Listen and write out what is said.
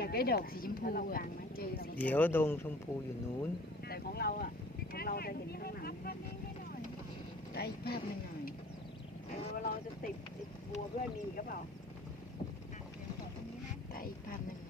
อยากได้ดอกสีชมพูอ่ะเจอสี เดี๋ยวดงชมพูอยู่นู้น แต่ของเราอ่ะของเราจะเห็นข้างหลัง ได้ภาพหนึ่งหน่อย เราจะติดบัวด้วยมีก็เปล่า ได้ภาพหนึ่ง